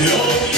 You're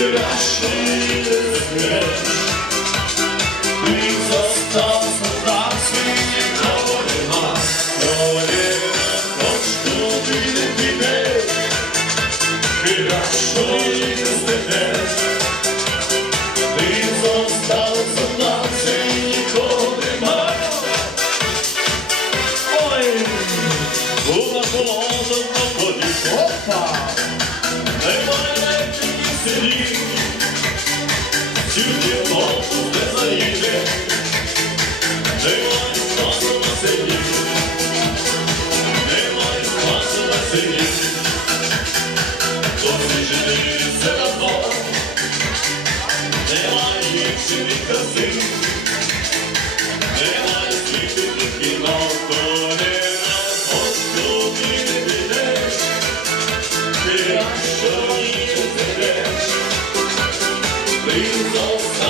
вчорашній день. Він застав на свій коліна, коліна, хоч туди сюди хлопцю не заїде, немає спасу на селі, немає спасу на селі, хлопці жити все одно, немає іншої краси. Yes.